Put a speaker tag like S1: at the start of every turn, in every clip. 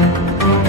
S1: Thank you.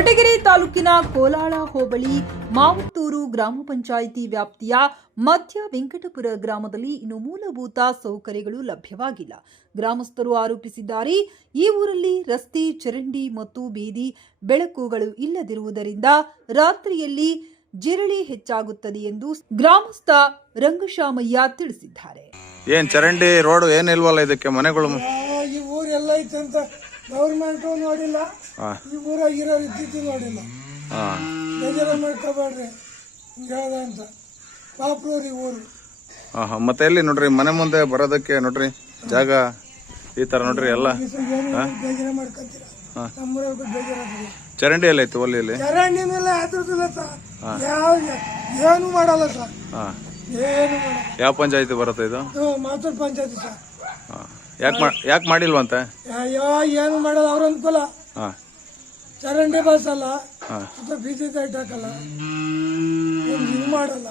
S1: Koratagere ತಾಲೂಕಿನ ಕೋಲಾಳ ಹೋಬಳಿ ಮಾವತ್ತೂರು ಗ್ರಾಮ ಪಂಚಾಯಿತಿ ವ್ಯಾಪ್ತಿಯ ಮಧ್ಯ ವೆಂಕಟಪುರ ಗ್ರಾಮದಲ್ಲಿ ಇನ್ನು ಮೂಲಭೂತ ಸೌಕರ್ಯಗಳು ಲಭ್ಯವಾಗಿಲ್ಲ. ಗ್ರಾಮಸ್ಥರು ಆರೋಪಿಸಿದ್ದಾರೆ. ಈ ಊರಲ್ಲಿ ರಸ್ತೆ ಚರಂಡಿ ಮತ್ತು ಬೀದಿ ಬೆಳಕುಗಳು ಇಲ್ಲದಿರುವುದರಿಂದ ರಾತ್ರಿಯಲ್ಲಿ ಜಿರಳಿ ಹೆಚ್ಚಾಗುತ್ತದೆ ಎಂದು ಗ್ರಾಮಸ್ಥ ರಂಗಶಾಮಯ್ಯ ತಿಳಿಸಿದ್ದಾರೆ.
S2: ಏನ್ ಚರಂಡಿ ರೋಡ್ ಏನಿಲ್ವಲ್ಲ ಇದಕ್ಕೆ ಮನೆಗಳು
S3: ಈ ಊರೆಲ್ಲ ಎಲ್ಲ ಐತೆ ಅಂತ ಗೌರ್ಮೆಂಟು ನೋಡಿಲ್ಲ. ಈ ಊರಾಗ ಇರೋ ಇದ್ದಿದ್ದು ನೋಡಿಲ್ಲ.
S2: ಹಾ
S3: ಬೇಜಾರ ಮಾಡ್ಕೋಬೇಡ್ರಿ. ಹಿಂಗ ಹೇಳ್ದ ಅಂತ. ಪಾಪ್ರೂರಿ ಊರು.
S2: ಹಾ, ಹಾ. ಮತ್ತೆ ಎಲ್ಲಿ ನೋಡ್ರಿ? ಮನೆ ಮುಂದೆ ಬರೋದಕ್ಕೆ ನೋಡ್ರಿ ಜಾಗ ಈ ತರ ನೋಡ್ರಿ ಎಲ್ಲ?
S3: ಬೇಜಾರ ಮಾಡ್ಕೊಂತೀರ? ನಮ್ಮೂರಾಗ
S2: ಚರಂಡಿ ಎಲ್ಲ ಇತ್ತು ಒಲ್ಲಿ ಇಲ್ಲಿ
S3: ಚರಂಡಿ ಮೇಲೆ ಅದ್ರದ್ದಿಲ್ಲ ಸರ್. ಯಾವ ಏನು ಮಾಡಲ್ಲ ಸರ್.
S2: ಹಾ
S3: ಏನು
S2: ಯಾವ ಪಂಚಾಯತಿ ಬರುತ್ತೆ ಇದು?
S3: ಇದು ಮಾತೂರು ಪಂಚಾಯತಿ ಸರ್.
S2: ಹಾ ಯಾಕೆ ಮಾ ಯಾಕೆ ಮಾಡಿಲ್ವಂತೆ?
S3: ಅಯ್ಯೋ ಏನು ಮಾಡಲ್ಲ ಅವ್ರ ಅನುಕೂಲ.
S2: ಹಾಂ.
S3: ಚರಂಡಿ ಬಸ್ ಅಲ್ಲ. ಅಥವಾ ಬೀದಿ ತೈಟ್ ಹಾಕಲ್ಲ. ಒಂದು ಇದು ಮಾಡಲ್ಲ.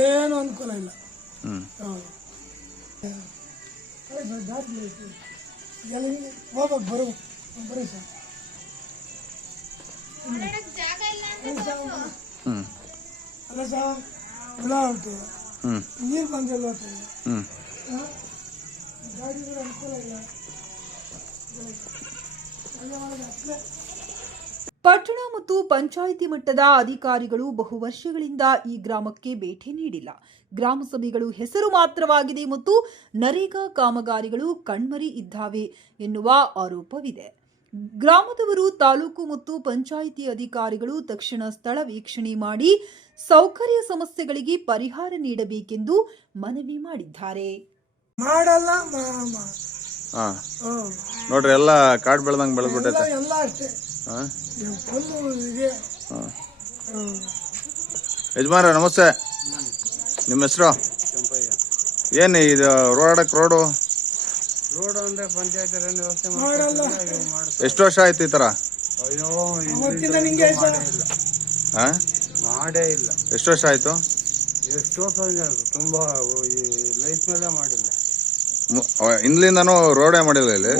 S3: ಏನು ಅನುಕೂಲ ಇಲ್ಲ. ಹೌದು. ಹೋಗ್ಬೇಕು ಬರು ಬರೀ ಸರ್. ಅಲ್ಲ ಸರ್ ಹುಳ
S2: ಹೊರ್ತೀವಿ
S3: ನೀರು ಬಂದಿಲ್ಲ ಹೊತ್ತು
S1: ಪಟ್ಟಣ ಮತ್ತು ಪಂಚಾಯಿತಿ ಮಟ್ಟದ ಅಧಿಕಾರಿಗಳು ಬಹು ವರ್ಷಗಳಿಂದ ಈ ಗ್ರಾಮಕ್ಕೆ ಭೇಟಿ ನೀಡಿಲ್ಲ. ಗ್ರಾಮ ಸಭೆಗಳು ಹೆಸರು ಮಾತ್ರವಾಗಿದೆ ಮತ್ತು ನರೇಗಾ ಕಾಮಗಾರಿಗಳು ಕಣ್ಮರಿ ಇದ್ದಾವೆ ಎನ್ನುವ ಆರೋಪವಿದೆ. ಗ್ರಾಮದವರು ತಾಲೂಕು ಮತ್ತು ಪಂಚಾಯಿತಿ ಅಧಿಕಾರಿಗಳು ತಕ್ಷಣ ಸ್ಥಳ ವೀಕ್ಷಣೆ ಮಾಡಿ ಸೌಕರ್ಯ ಸಮಸ್ಯೆಗಳಿಗೆ ಪರಿಹಾರ ನೀಡಬೇಕೆಂದು ಮನವಿ ಮಾಡಿದ್ದಾರೆ.
S3: ಮಾಡಲ್ಲ
S2: ಹಾ.
S3: ಹ್ಮ್.
S2: ನೋಡ್ರಿ ಎಲ್ಲ ಕಾಡ್ ಬೆಳ್ದಂಗ್ ಬೆಳೆದ್ಬಿಟ್ಟೈತೆ.
S3: ಎಲ್ಲ ಎಲ್ಲ ಅಷ್ಟೇ.
S2: ಹಾ.
S3: ಇವು ಫುಲ್ಲು ಇದೆ.
S2: ಹಾ.
S3: ಹ್ಮ್.
S2: ಯಜಮಾನ ನಮಸ್ತೆ. ನಿಮ್ಮ ಹೆಸರು? ಏನು ಇದು ರೋಡಕ್ ರೋಡು?
S4: ರೋಡ್ ಅಂದ್ರೆ ಪಂಚಾಯತ್ ವ್ಯವಸ್ಥೆ
S3: ಮಾಡಲ್ಲ.
S2: ಎಷ್ಟು ವರ್ಷ ಆಯ್ತು ಈ ತರ
S4: ಅಯ್ಯೋ
S3: ಅವತ್ತಿಂದ ನಿಂಗೆ ಇಲ್ಲ.
S2: ಹಾ?
S4: ಮಾಡೇ ಇಲ್ಲ.
S2: ಎಷ್ಟು ವರ್ಷ ಆಯ್ತು?
S4: ಎಷ್ಟೋ ಸಲ ತುಂಬಾ ಈ ಲೈಫ್ ಮೇಲೆ ಮಾಡಿಲ್ಲ.
S2: ಹಿಂದ್ಲಿಂದನೂ ರೋಡೇ ಮಾಡಿಲ್ಲ ಇಲ್ಲಿ?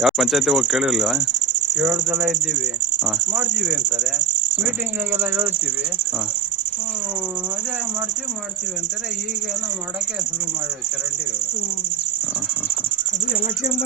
S2: ಯಾವ ಪಂಚಾಯತಿ ಹೋಗಿ ಕೇಳಿಲ್ಲ
S4: ಸಲ ಇದ್ದೀವಿ.
S2: ಹಾ.
S4: ಮಾಡ್ತೀವಿ ಅಂತಾರೆ. ಮೀಟಿಂಗಾಗೆಲ್ಲ ಹೇಳ್ತೀವಿ.
S2: ಹಾ.
S4: ಹ್ಮ್, ಅದೇ ಮಾಡ್ತೀವಿ ಮಾಡ್ತೀವಿ ಅಂತಾರೆ. ಈಗ ಏನೋ ಮಾಡಕ್ಕೆ ಶುರು ಮಾಡಿ ಚರಂಡಿ.
S3: ಅದು ಎಲೆಕ್ಷನ್